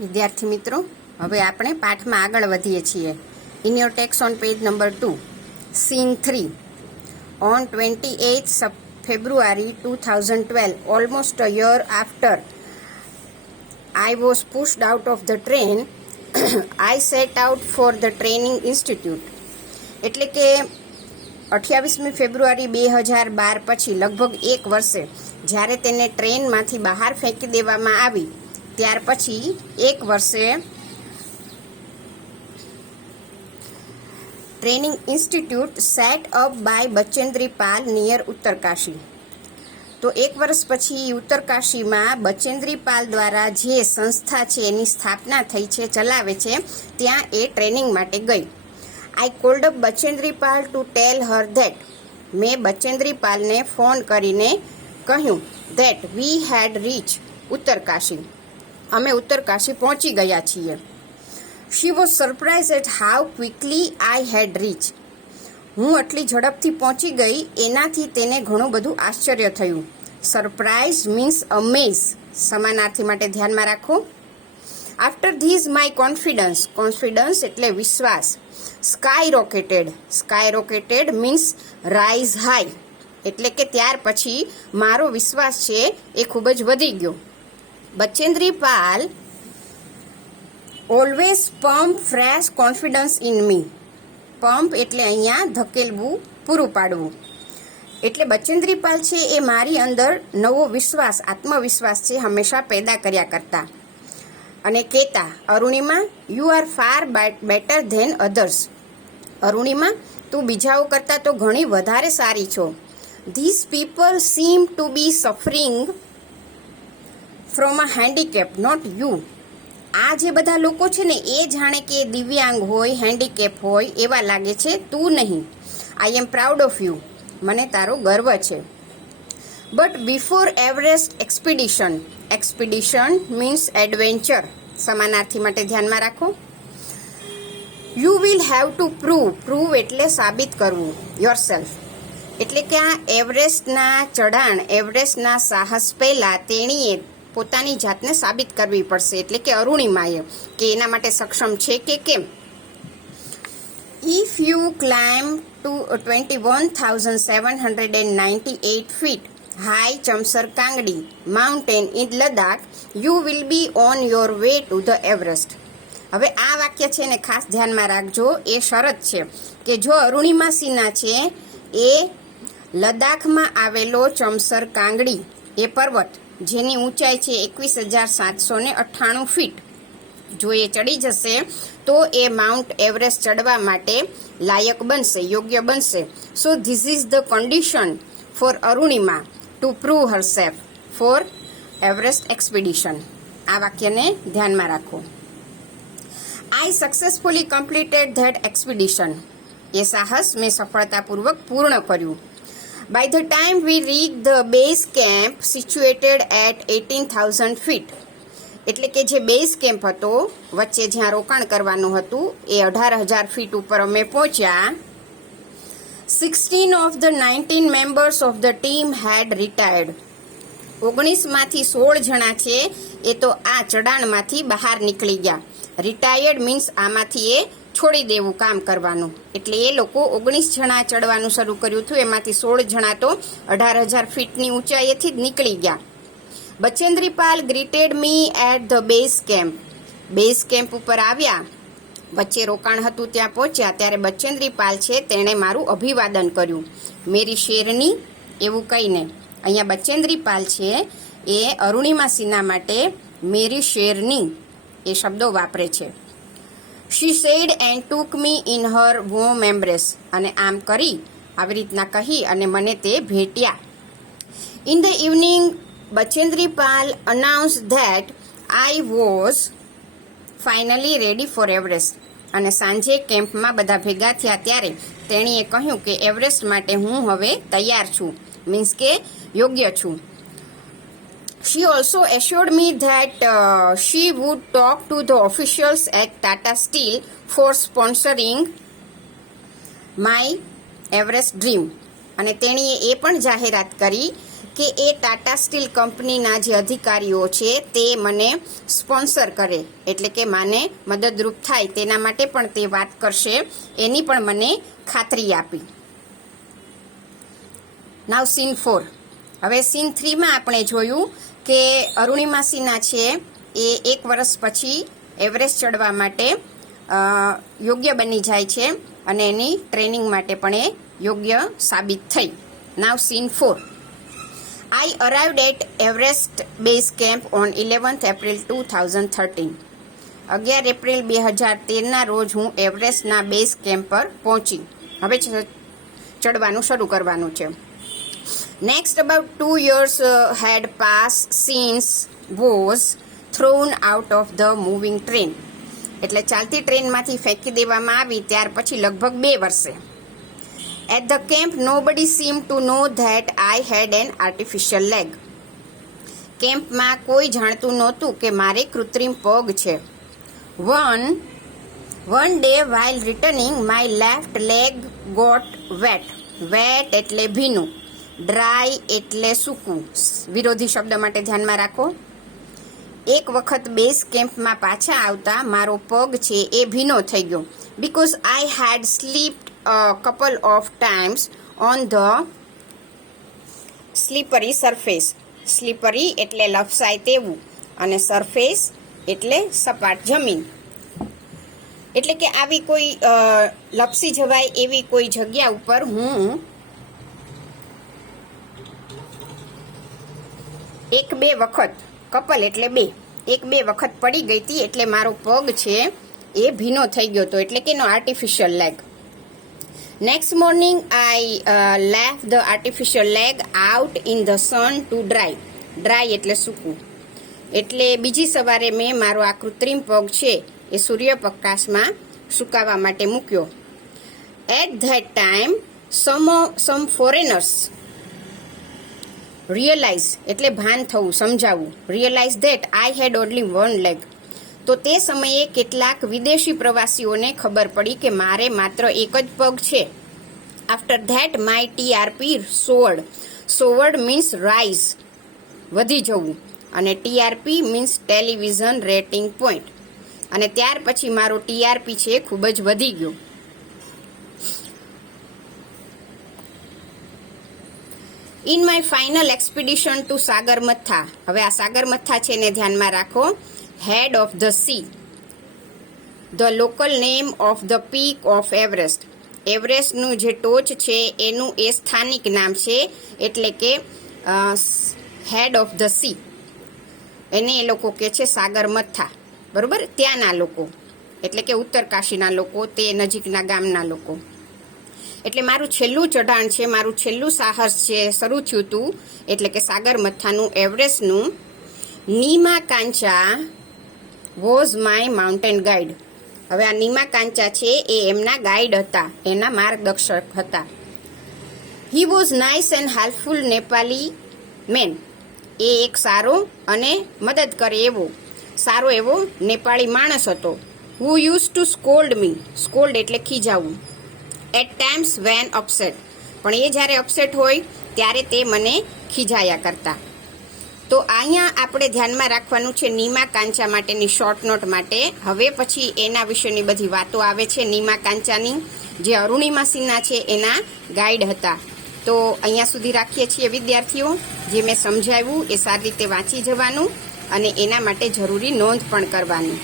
વિદ્યાર્થી મિત્રો, હવે આપણે પાઠમાં આગળ વધીએ છીએ. In your tax on page number 2, scene 3. On 28th February 2012, almost a year after I was pushed out of the train, I set out for the training institute. એટલે કે 28મી ફેબ્રુઆરી 2012 પછી લગભગ એક વર્ષે જ્યારે તેને ટ્રેનમાંથી બહાર ફેંકી દેવામાં આવી, ત્યાર પછી એક વર્ષે training institute set up by Bachendri Pal near Uttarkashi. તો એક વર્ષ પછી ઉત્તરકાશીમાં બચેન્દ્રી પાલ દ્વારા જે સંસ્થા છે એની સ્થાપના થઈ છે, ચલાવે છે, ત્યાં એ ટ્રેનિંગ માટે ગઈ. આઈ cold up Bachendri Pal to tell Har that. મેં બચેન્દ્રી પાલને ફોન કરીને કહ્યું that we head rich Uttarkashi. અમે ઉત્તરકાશી પહોંચી ગયા છીએ. She was surprise at how quickly I had reach. હું આટલી ઝડપથી પહોંચી ગઈ એનાથી તેને ઘણું બધું આશ્ચર્ય થયું. Surprise means amaze. સમાનાર્થી માટે ધ્યાનમાં રાખો. After these my confidence. Confidence એટલે વિશ્વાસ. Skyrocketed means rise high. એટલે કે ત્યાર પછી મારો વિશ્વાસ છે એ ખૂબ જ વધી ગયો. Bachendri Pal always pump fresh confidence in me. Pump એટલે અહીંયા ધકેલવું, પૂરું પાડવું. એટલે બચેન્દ્રી પાલ છે એ મારી અંદર નવો વિશ્વાસ, આત્મવિશ્વાસ છે હંમેશા પેદા કર્યા કરતા. અને કહેતા, Arunima you are far better than others. Arunima તું બીજાઓ કરતાં તો ઘણી વધારે સારી છો. This people seem to be suffering from a handicap, not you. આ જે બધા લોકો છે ને એ જાણે કે દિવ્યાંગ હોય, હેન્ડીકેપ હોય એવા લાગે છે, તું નહીં. આઈ એમ પ્રાઉડ ઓફ યુ. મને તારો ગર્વ છે. But before Everest expedition. Expedition means adventure. સમાનાર્થી માટે ધ્યાનમાં રાખો. You will have to prove એટલે સાબિત કરવું, યોરસેલ્ફ. એટલે કે આ એવરેસ્ટના ચઢાણ, એવરેસ્ટના સાહસ પહેલા તેણીએ પોતાની જાતને સાબિત કરવી પડશે. એટલે કે અરુણિમાએ કે એના માટે સક્ષમ છે કે કેમ. If you climb to 21,798 feet high Chamser Kangri mountain in Ladakh, you will be on your way to the Everest. હવે આ વાક્ય છે ને ખાસ ધ્યાનમાં રાખજો. એ શરત છે કે જો અરુણિમા સિન્હા છે એ લદ્દાખમાં આવેલો ચમસર કાંગડી એ પર્વત જેની ઊંચાઈ છે 21,798 ફીટ, જો એ ચડી જશે તો એ માઉન્ટ એવરેસ્ટ ચડવા માટે લાયક બનશે, યોગ્ય બનશે. So this is the condition for Arunima to prove herself for Everest expedition. આ વાક્યને ધ્યાનમાં રાખો. I successfully completed that expedition. એ સાહસ મેં સફળતાપૂર્વક પૂર્ણ કર્યું. By the time we reached the base camp situated at 18,000 feet. એટલે કે જે બેઝ કેમ્પ હતો, વચ્ચે જ્યાં રોકાણ કરવાનું હતું, એ 18,000 ફીટ ઉપર અમે પહોંચ્યા. 16 of the 19 members of the team had retired. 19માંથી 16 જણા છે એ તો આ ચઢાણમાંથી બહાર નીકળી ગયા. રિટાયર્ડ મીન્સ આમાંથી એ છોડી દેવું કામ કરવાનું. એટલે એ લોકો 19 જણા ચડવાનું શરૂ કર્યું હતું, એમાંથી 16 જણા તો 18,000 ફીટની ઊંચાઈએથી જ નીકળી ગયા. Bachendri Pal greeted me at the base camp. Base camp ઉપર આવ્યા, વચ્ચે રોકાણ હતું ત્યાં પહોંચ્યા ત્યારે બચેન્દ્રી પાલ છે તેણે મારું અભિવાદન કર્યું. મેરી શેરની એવું કહીને અહીંયા બચેન્દ્રી પાલ છે એ અરુણિમા સિન્હા માટે મેરી શેરની એ શબ્દો વાપરે છે. She said and took me in her warm embrace. અને આમ કરી, આવી રીતના કહી અને મને તે ભેટ્યા. In the evening Bachendri Pal announce that I was finally ready for Everest. અને સાંજે કેમ્પમાં બધા ભેગા થયા ત્યારે તેણીએ કહ્યું કે એવરેસ્ટ માટે હું હવે તૈયાર છું, મીન્સ કે યોગ્ય છું. She also assured me that she would talk to the officials at Tata Steel for sponsoring my Everest dream. અને તેણીએ એ પણ જાહેરાત કરી કે એ ટાટા સ્ટીલ કંપનીના જે અધિકારીઓ છે તે મને સ્પોન્સર કરે, એટલે કે મને મદદરૂપ થાય તેના માટે પણ તે વાત કરશે, એની પણ મને ખાતરી આપી. નાવ સીન 4. હવે સીન 3માં આપણે જોયું કે અરુણિમા સિન્હા છે એ 1 વર્ષ પછી એવરેસ્ટ ચડવા માટે યોગ્ય બની જાય છે અને એની ટ્રેનિંગ માટે પણ એ યોગ્ય સાબિત થઈ. નાવ scene 4. I arrived at Everest Base Camp on 11th April 2013. 11 April 2013ના રોજ હું એવરેસ્ટના બેઝ કેમ્પ પર પહોંચી. હવે ચડવાનું શરૂ કરવાનું છે. Next, about 2 years had passed since was thrown out of the moving train. એટલે ચાલતી ટ્રેનમાંથી ફેંકી દેવામાં આવી ત્યાર પછી લગભગ 2 વર્ષે. At the camp, nobody seemed to know that I had an artificial leg. કેમ્પમાં કોઈ જાણતું નહોતું કે મારે કૃત્રિમ પગ છે. One day while returning, my left leg got wet. Wet એટલે ભીનું, ડ્રાય એટલે સૂકું. વિરોધી શબ્દ માટે ધ્યાનમાં રાખો. એક વખત બેઝ કેમ્પમાં પાછા આવતા મારો પગ છે એ ભીનો થઈ ગયો. Because I had slipped a couple of times on the slippery surface. Slippery એટલે લપસાય તેવું અને સરફેસ એટલે સપાટ જમીન. એટલે કે આવી કોઈ લપસી જવાય એવી કોઈ જગ્યા ઉપર હું 1-2 વખત, કપલ એટલે 2, 1-2 વખત પડી ગઈ હતી, એટલે મારો પગ છે એ ભીનો થઈ ગયો હતો, એટલે કે એનો artificial leg. Next morning, I left the artificial leg out in the sun to dry. Dry એટલે સૂકું. એટલે બીજી સવારે મેં મારો આ કૃત્રિમ પગ છે એ સૂર્યપ્રકાશમાં સુકાવા માટે મૂક્યો. At that time, some foreigners realize એટલે ભાન થવું, સમજાવવું. Realize that I had only one leg. તો તે સમયે કેટલાક વિદેશી પ્રવાસીઓને ખબર પડી કે મારે માત્ર એક જ પગ છે. After that my TRP soared. Soared means rise, વધી જવું, અને TRP means television rating point. અને ત્યાર પછી મારો TRP છે ખૂબ જ વધી ગયો. In my final expedition to Sagarmatha. હવે આ સાગરમથા છે એને ધ્યાનમાં રાખો. Head of the sea, the local name of the peak of Everest. એવરેસ્ટનું જે ટોચ છે એનું એ સ્થાનિક નામ છે, એટલે કે હેડ ઓફ ધ સી. એને એ લોકો કહે છે સાગરમથા, બરોબર? ત્યાંના લોકો, એટલે કે ઉત્તરકાશીના લોકો, તે નજીકના ગામના લોકો. એટલે મારું છેલ્લું ચઢાણ છે, મારું છેલ્લું સાહસ છે શરૂ થયું હતું, એટલે કે સાગરમથાનું, એવરેસ્ટનું. Nima Kancha was my mountain guide. હવે આ નીમા કાંચા છે એ એમના ગાઈડ હતા, એના માર્ગદર્શક હતા. He was nice and helpful Nepali man. એ એક સારો અને મદદ કરે એવો સારો એવો નેપાળી માણસ હતો. Who used to scold me. Scold એટલે ખીજાવું. At times when upset. પણ એ જ્યારે અપસેટ હોય ત્યારે તે મને ખીજાયા કરતા. તો અહીંયા આપણે ધ્યાનમાં રાખવાનું છે નીમા કાંચા માટેની શોર્ટ નોટ માટે. હવે પછી એના વિશેની બધી વાતો આવે છે નીમા કાંચાની, જે અરુણિમા સિન્હા છે એના ગાઈડ હતા. તો અહીંયા સુધી રાખીએ છીએ વિદ્યાર્થીઓ. જે મેં સમજાવ્યું એ સારી રીતે વાંચી જવાનું અને એના માટે જરૂરી નોંધ પણ કરવાની.